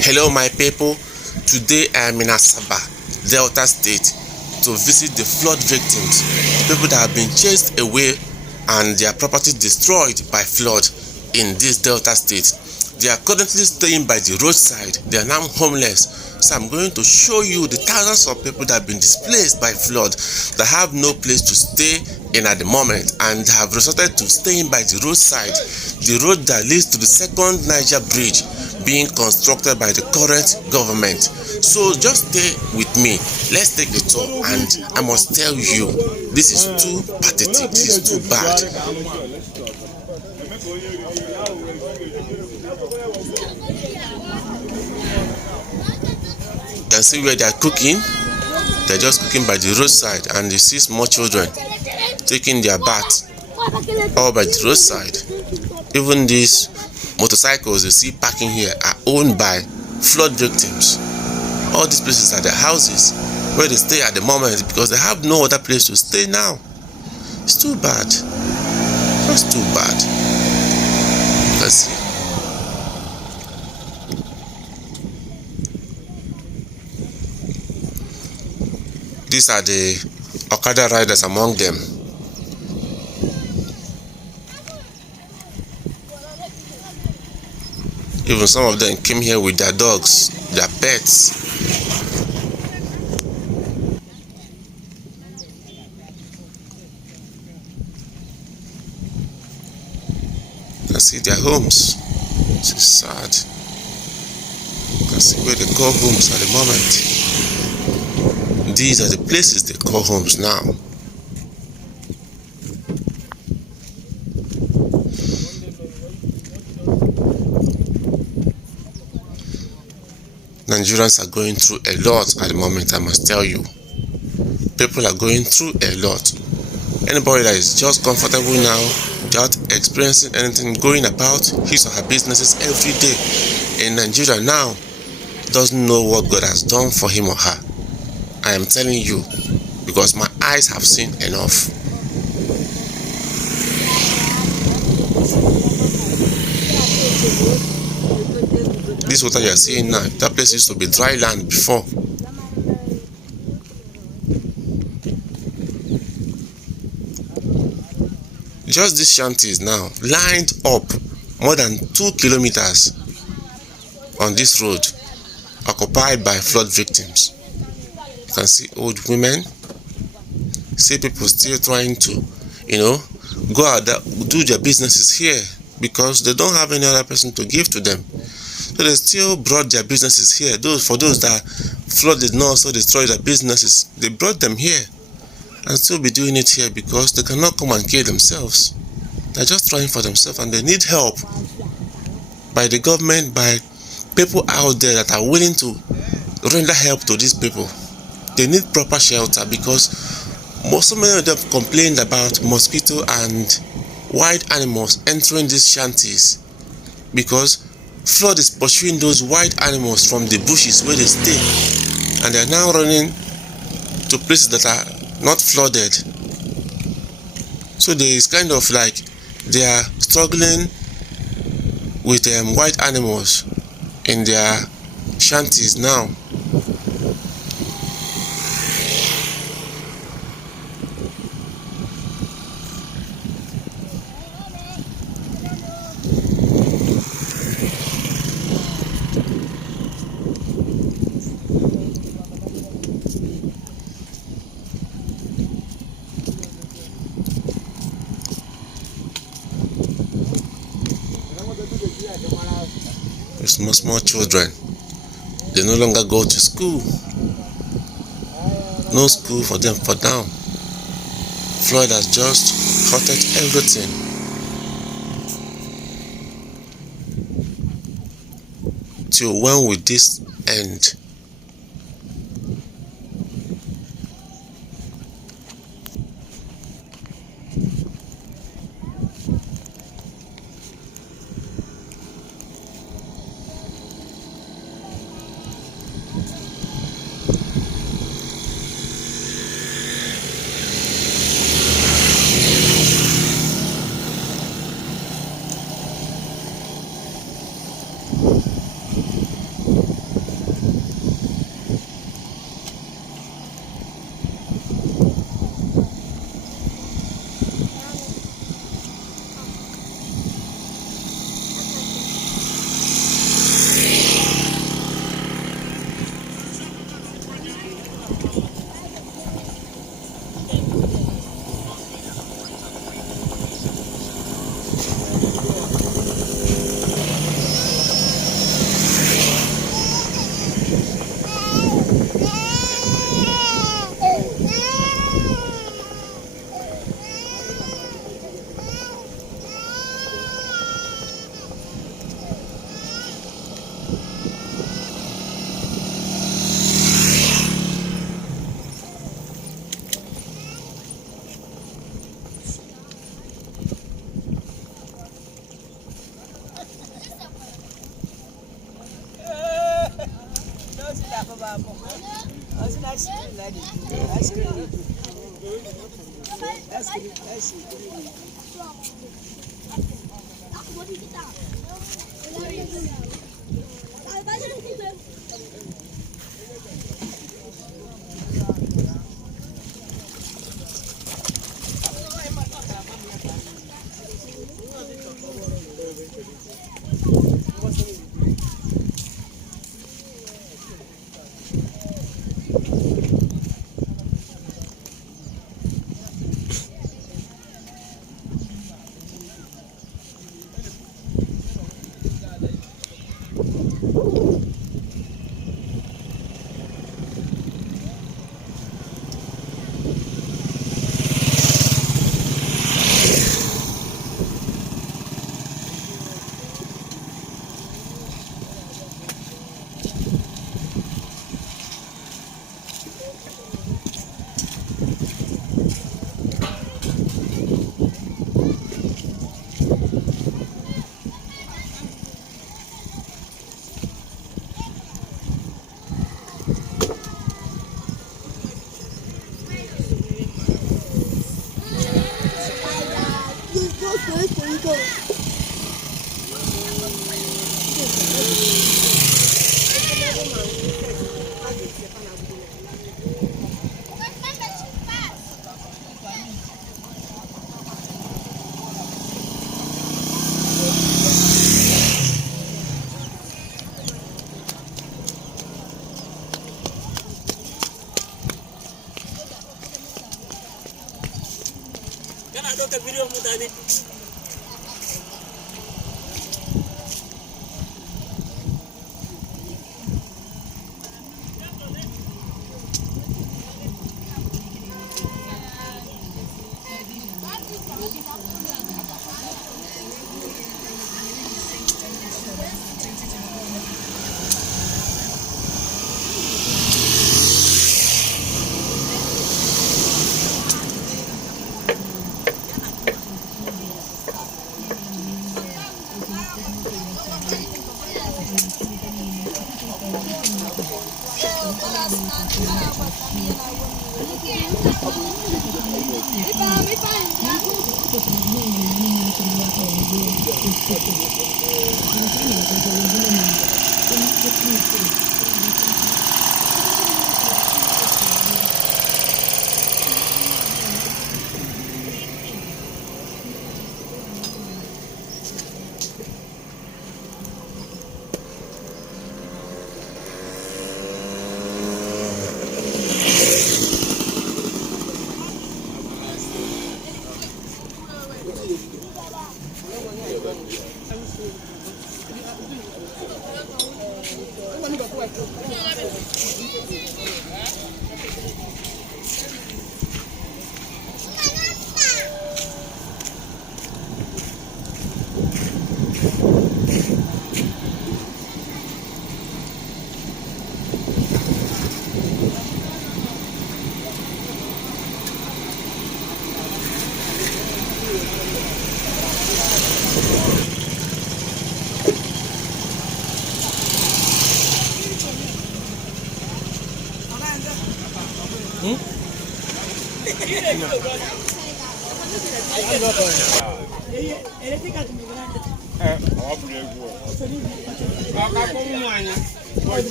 Hello my people, today I am in Asaba, Delta State to visit the flood victims, people that have been chased away and their property destroyed by flood in this Delta State. They are currently staying by the roadside, they are now homeless. So I'm going to show you the thousands of people that have been displaced by flood, that have no place to stay in at the moment and have resorted to staying by the roadside, the road that leads to the second Niger bridge being constructed by the current government. So just stay with me, let's take a tour, and I must tell you, this is too pathetic, this is too bad. You can see where they are cooking. They're just cooking by the roadside, and you see small children taking their bath all by the roadside. Even these motorcycles you see parking here are owned by flood victims. All these places are their houses where they stay at the moment because they have no other place to stay now. It's too bad. Just too bad. Let's see. These are the Okada riders among them. Even some of them came here with their dogs, their pets. You can see their homes. This is sad. You can see where they call homes at the moment. These are the places they call homes now. Nigerians are going through a lot at the moment, I must tell you. People are going through a lot. Anybody that is just comfortable now, without experiencing anything, going about his or her businesses every day in Nigeria now, doesn't know what God has done for him or her. I am telling you, because my eyes have seen enough. This water you are seeing now, that place used to be dry land before. Just these shanties now, lined up more than 2 kilometers on this road, occupied by flood victims. You can see old women, see people still trying to, go out there, do their businesses here because they don't have any other person to give to them. So they still brought their businesses here. For those that flood did not also destroy their businesses, they brought them here and still be doing it here because they cannot come and kill themselves. They're just trying for themselves and they need help by the government, by people out there that are willing to render help to these people. They need proper shelter because so many of them complained about mosquito and wild animals entering these shanties because flood is pursuing those wild animals from the bushes where they stay, and they are now running to places that are not flooded. So there is kind of like they are struggling with wild animals in their shanties now. Small children, they no longer go to school. No school for them for now. Flood has just flooded everything. Till when will this end?